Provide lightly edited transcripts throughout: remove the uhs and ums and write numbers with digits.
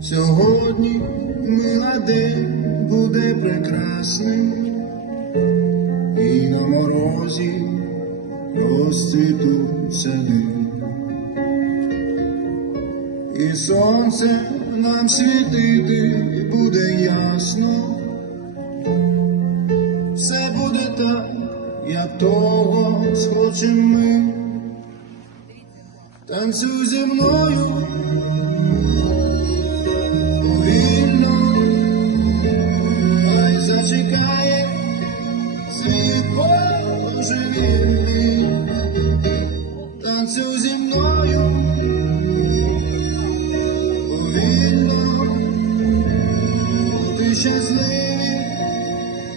Сьогодні мила день буде прекрасний, і на морозі розцвітуть сади, і сонце нам світити буде ясно. Все буде так, як того схочем ми. Танцюй зі мною повільно, хай зачекає світ божевільний. Танцюй зі мною повільно, бути щасливі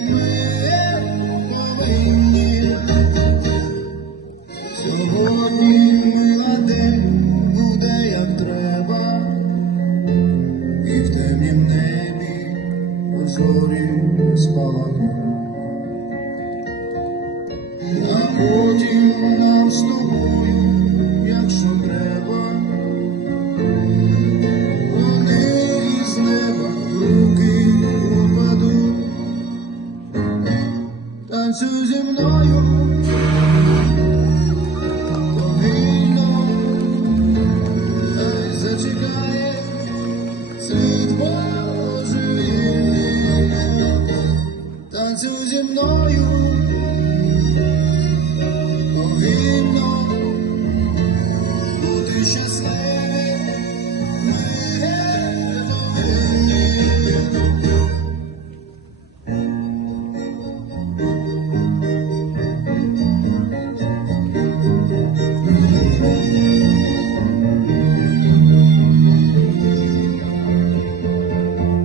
ми повинні. Сьогодні мила день буде як треба, і в темнім небі зорі спалахнуть. А потім нам з тобою, якщо треба, вони із неба в руки упадуть. Танцюй зі мною повільно, хай зачекає світ божевільний. Танцюй зі мною повільно, бути щасливі ми повинні.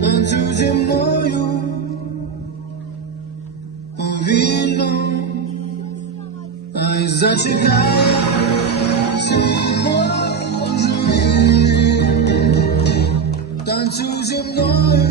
Танцюй зі мною повільно, хай зачекає світ божевільний. Танцюй зі мною